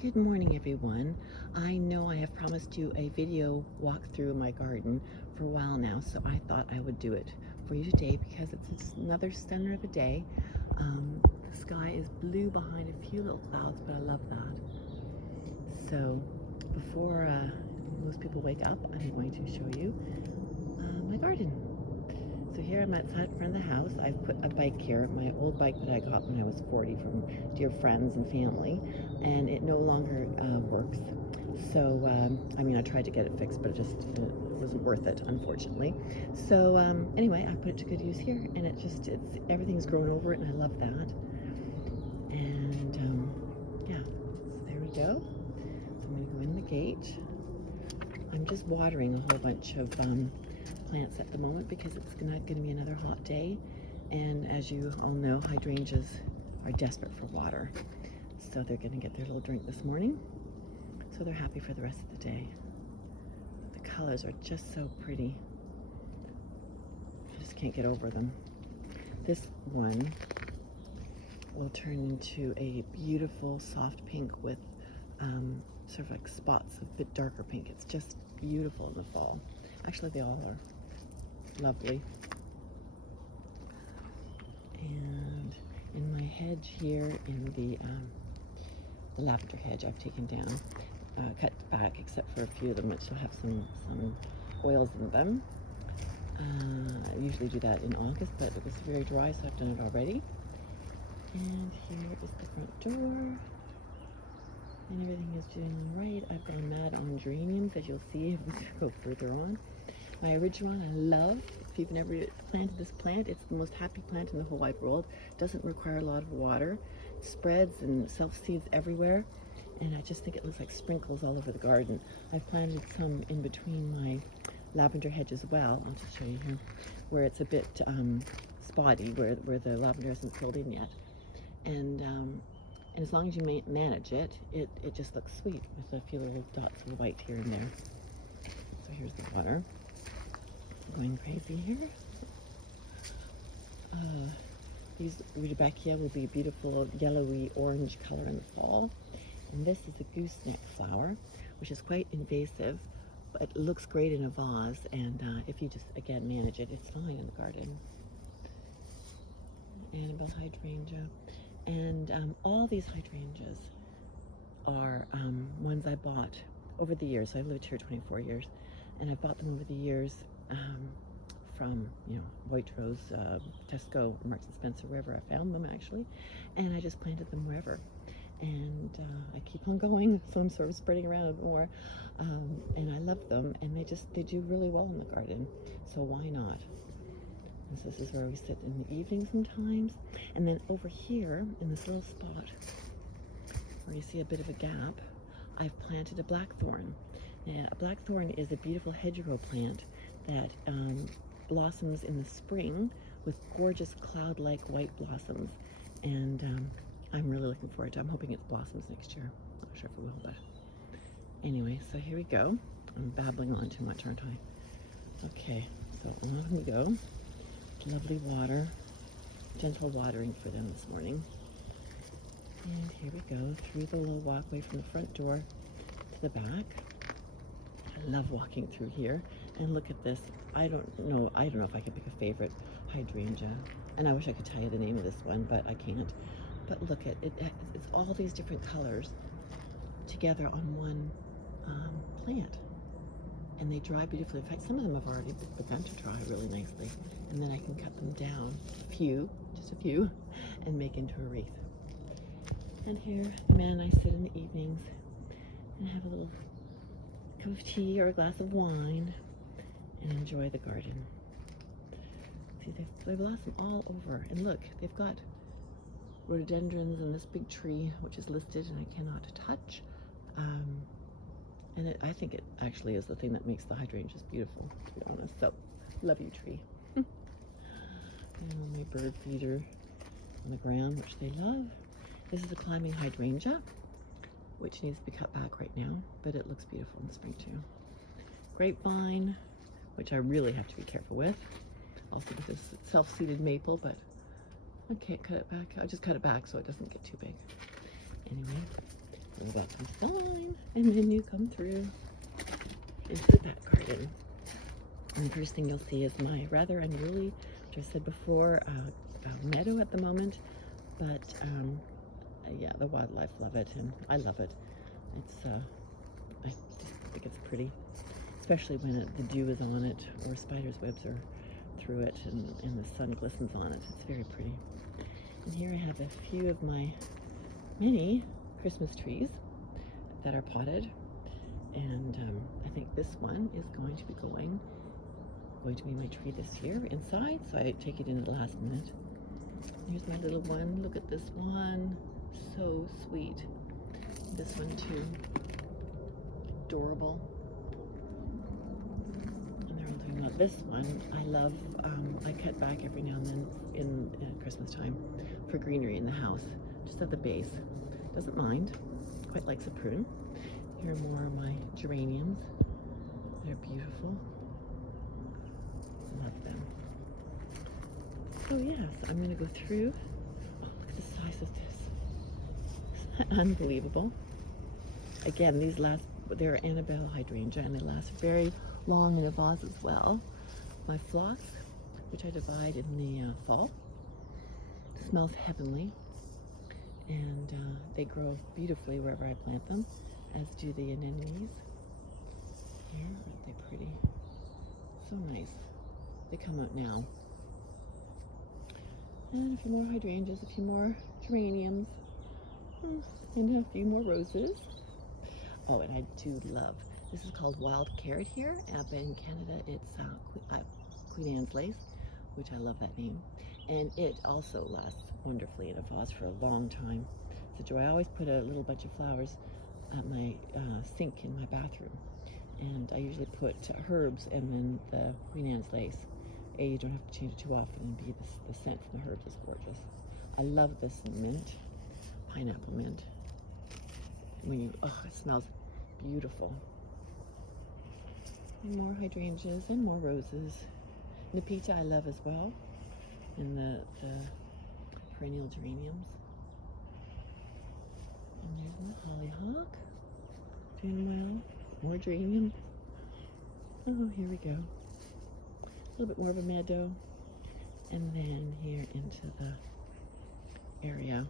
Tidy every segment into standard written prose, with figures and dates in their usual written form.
Good morning, everyone. I know I have promised you a video walk through my garden for a while now, so I thought I would do it for you today because it's another stunner of a day. The sky is blue behind a few little clouds, but I love that. So before most people wake up, I'm going to show you my garden. So here I'm outside in front of the house. I've put a bike here, my old bike that I got when I was 40 from dear friends and family, and it no longer works. So, I mean, I tried to get it fixed, but it wasn't worth it, unfortunately. So, anyway, I put it to good use here, and everything's grown over it, and I love that. And, yeah, so there we go. So I'm going to go in the gate. I'm just watering a whole bunch of plants at the moment because it's not going to be another hot day, and as you all know, hydrangeas are desperate for water, so they're going to get their little drink this morning, so they're happy for the rest of the day. The colors are just so pretty. I just can't get over them. This one will turn into a beautiful soft pink with sort of like spots of a bit darker pink. It's just beautiful in the fall. Actually, they all are lovely. And in my hedge here, in the lavender hedge, I've taken down, cut back, except for a few of them which still have some oils in them. I usually do that in August, but it was very dry, so I've done it already. And here is the front door. And everything is doing all right. I've gone mad on geraniums, as you'll see if we go further on. My original one I love. If you've never planted this plant, it's the most happy plant in the whole wide world. Doesn't require a lot of water. It spreads and self-seeds everywhere. And I just think it looks like sprinkles all over the garden. I've planted some in between my lavender hedge as well. I'll just show you here, where it's a bit spotty, where the lavender hasn't filled in yet. And as long as you manage it, it just looks sweet with a few little dots of white here and there. So here's the water. Going crazy here. These rudbeckia will be a beautiful yellowy orange color in the fall. And this is a gooseneck flower, which is quite invasive, but it looks great in a vase. And if you just, again, manage it, it's fine in the garden. Annabelle hydrangea. And all these hydrangeas are ones I bought over the years. So I've lived here 24 years, and I've bought them over the years from, Waitrose, Tesco, Marks and Spencer, wherever I found them actually, and I just planted them wherever. And I keep on going, so I'm sort of spreading around more, and I love them, and they do really well in the garden, so why not? And so this is where we sit in the evening sometimes. And then over here in this little spot where you see a bit of a gap, I've planted a blackthorn. Now, a blackthorn is a beautiful hedgerow plant that blossoms in the spring with gorgeous cloud-like white blossoms, and I'm really looking forward to it. I'm hoping it blossoms next year. Not sure if it will, but anyway, so here we go. I'm babbling on too much, aren't I? Okay, so on we go. Lovely water, gentle watering for them this morning. And here we go, through the little walkway from the front door to the back. I love walking through here. And look at this. I don't know if I can pick a favorite hydrangea. And I wish I could tell you the name of this one, but I can't. But look at it. It's all these different colors together on one plant. And they dry beautifully. In fact, some of them have already begun to dry really nicely. And then I can cut them down, just a few, and make into a wreath. And here, the man and I sit in the evenings and have a little cup of tea or a glass of wine and enjoy the garden. See, they blossom all over. And look, they've got rhododendrons and this big tree, which is listed and I cannot touch. And I think it actually is the thing that makes the hydrangeas beautiful, to be honest. So, love you, tree. And my bird feeder on the ground, which they love. This is a climbing hydrangea, which needs to be cut back right now, but it looks beautiful in the spring too. Grapevine, which I really have to be careful with. Also with this self-seeded maple, but I can't cut it back. I just cut it back so it doesn't get too big. Anyway, You got some sun, and then you come through into the back garden. And the first thing you'll see is my rather unruly, which I said before, meadow at the moment. But yeah, the wildlife love it, and I love it. It's I think it's pretty, especially when the dew is on it, or spider's webs are through it, and the sun glistens on it. It's very pretty. And here I have a few of my many Christmas trees that are potted, and I think this one is going to be my tree this year inside, so I take it in at the last minute. Here's my little one. Look at this one. So sweet. This one too. Adorable. And they're all doing well. This one, I love. I cut back every now and then in Christmas time for greenery in the house, just at the base. Doesn't mind. Quite likes a prune. Here are more of my geraniums. They're beautiful. Love them. So yes, I'm going to go through. Oh, look at the size of this. Isn't that unbelievable? Again, they're Annabelle hydrangea, and they last very long in a vase as well. My phlox, which I divide in the fall, smells heavenly, and they grow beautifully wherever I plant them, as do the anemones. Here, aren't they pretty? So nice. They come out now. And a few more hydrangeas, a few more geraniums, and a few more roses. Oh, and I do love, this is called wild carrot here. Up in Canada, it's Queen Anne's lace, which I love that name. And it also lasts wonderfully in a vase for a long time. It's a joy. I always put a little bunch of flowers at my sink in my bathroom. And I usually put herbs and then the Queen Anne's lace. You don't have to change it too often, and the scent from the herbs is gorgeous. I love this mint, pineapple mint. It smells beautiful. And more hydrangeas and more roses. Nepeta I love as well, and the perennial geraniums. And there's more hollyhock, doing well. More geranium. Oh, here we go. A little bit more of a meadow, and then here into the area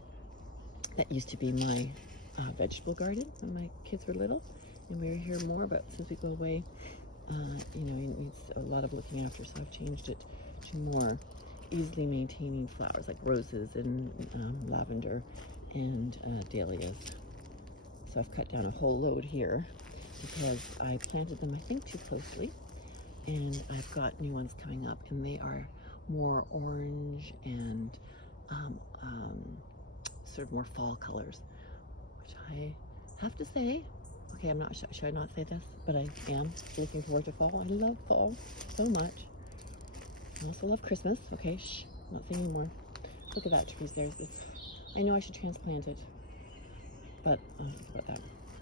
that used to be my vegetable garden when my kids were little, and we were here more, but since we go away, it needs a lot of looking after, so I've changed it to more easily maintaining flowers like roses and lavender and dahlias. So I've cut down a whole load here because I planted them, I think, too closely. And I've got new ones coming up, and they are more orange and sort of more fall colors, which I have to say, okay, I'm not sure, should I not say this? But I am looking forward to fall. I love fall so much. I also love Christmas. Okay, shh, not saying anymore. Look at that tree there. I know I should transplant it, but I'll think about that.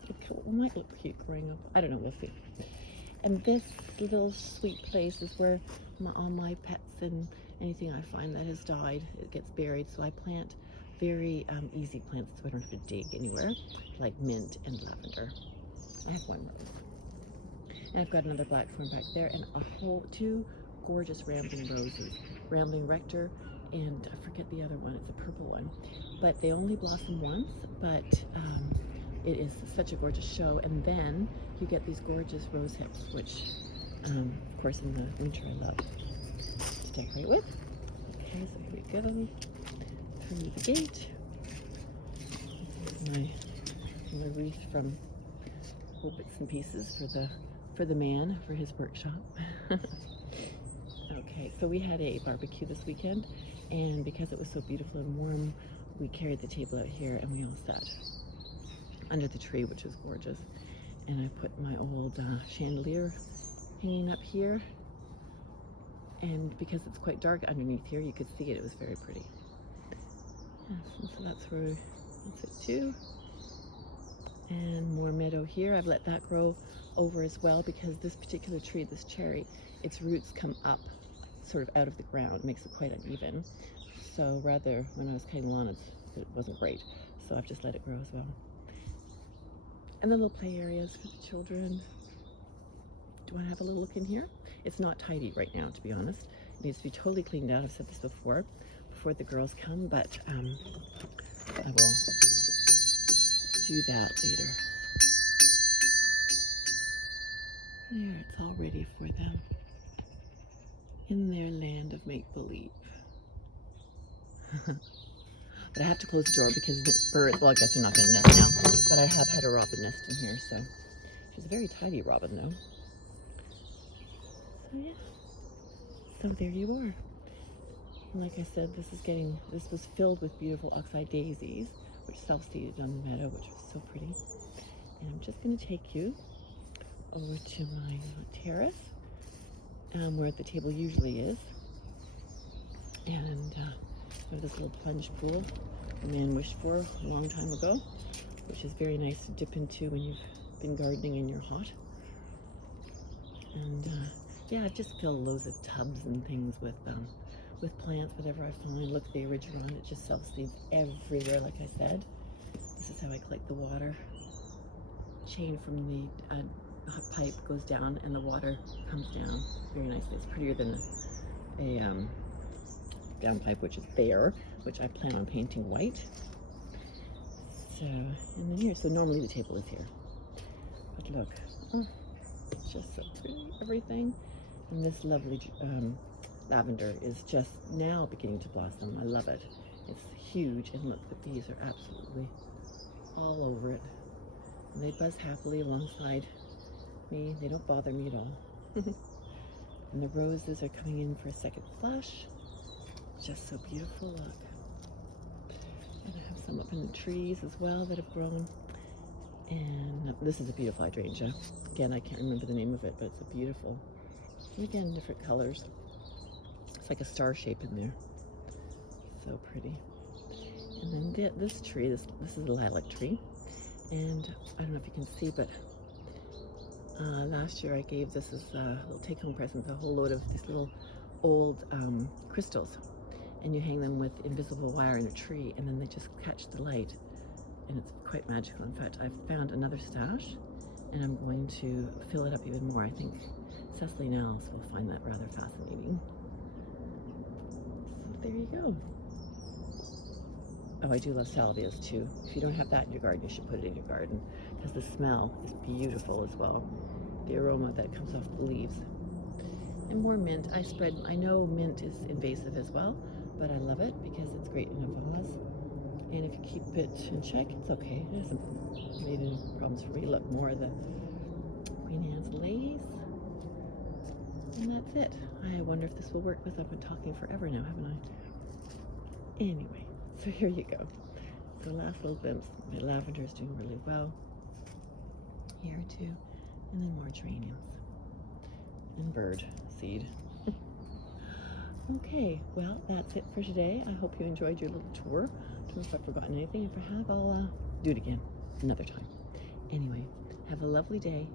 It might look cute growing up. I don't know, we'll see. And this little sweet place is where all my pets and anything I find that has died, it gets buried. So I plant very easy plants so I don't have to dig anywhere, like mint and lavender. I have one rose. And I've got another black thorn back there, and two gorgeous rambling roses. Rambling rector, and I forget the other one, it's a purple one. But they only blossom once, but it is such a gorgeous show. And then you get these gorgeous rose hips, which, of course, in the winter I love to decorate with. Okay, so here we go. Through the gate. This is my wreath from little bits and pieces for the man for his workshop. Okay, so we had a barbecue this weekend, and because it was so beautiful and warm, we carried the table out here and we all sat under the tree, which is gorgeous. And I put my old chandelier hanging up here, and because it's quite dark underneath here, you could see it. It was very pretty. Yes, and so that's it too. And more meadow here. I've let that grow over as well, because this particular tree, this cherry, its roots come up sort of out of the ground, makes it quite uneven. So rather, when I was cutting lawn, it wasn't great. So I've just let it grow as well. And the little play areas for the children. Do you want to have a little look in here? It's not tidy right now, to be honest. It needs to be totally cleaned out. I've said this before the girls come, but I will do that later. There, it's all ready for them in their land of make-believe. But I have to close the door because the birds, well, I guess they're not going to nest now, but I have had a robin nest in here, so she's a very tidy robin, though. So, yeah. So there you are. And like I said, this was filled with beautiful oxeye daisies, which self-seeded on the meadow, which was so pretty. And I'm just going to take you over to my terrace, where the table usually is. And there's this little plunge pool a man wished for a long time ago, which is very nice to dip into when you've been gardening and you're hot. And yeah, I've just filled loads of tubs and things with plants, whatever I find. Look, the original, it just self-seeds everywhere, like I said. This is how I collect the water. Chain from the pipe goes down and the water comes down very nicely. It's prettier than a downpipe, which is bare, which I plan on painting white. So, and then here, so normally the table is here. But look, oh, it's just so pretty, everything. And this lovely lavender is just now beginning to blossom. I love it. It's huge, and look, the bees are absolutely all over it. And they buzz happily alongside me. They don't bother me at all. And the roses are coming in for a second flush. Just so beautiful, look. And I have some up in the trees as well that have grown. And this is a beautiful hydrangea. Again, I can't remember the name of it, but it's a beautiful. And again, different colors. It's like a star shape in there. So pretty. And then this tree, this is a lilac tree. And I don't know if you can see, but last year I gave this as a little take-home present, a whole load of these little old crystals. And you hang them with invisible wire in a tree, and then they just catch the light. And it's quite magical. In fact, I've found another stash, and I'm going to fill it up even more. I think Cecily Nels will find that rather fascinating. So there you go. Oh, I do love salvias too. If you don't have that in your garden, you should put it in your garden, because the smell is beautiful as well. The aroma that comes off the leaves. And more mint. I know mint is invasive as well, but I love it because it's great in a vase. And if you keep it in check, it's okay. It hasn't made any problems for me. Look, more of the Queen Anne's lace. And that's it. I wonder if this will work, because I've been talking forever now, haven't I? Anyway, so here you go. So last little glimpse. My lavender is doing really well. Here too. And then more geraniums. And bird seed. Okay, well, that's it for today. I hope you enjoyed your little tour. I don't know if I've forgotten anything. If I have, I'll do it again another time. Anyway, have a lovely day.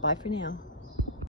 Bye for now.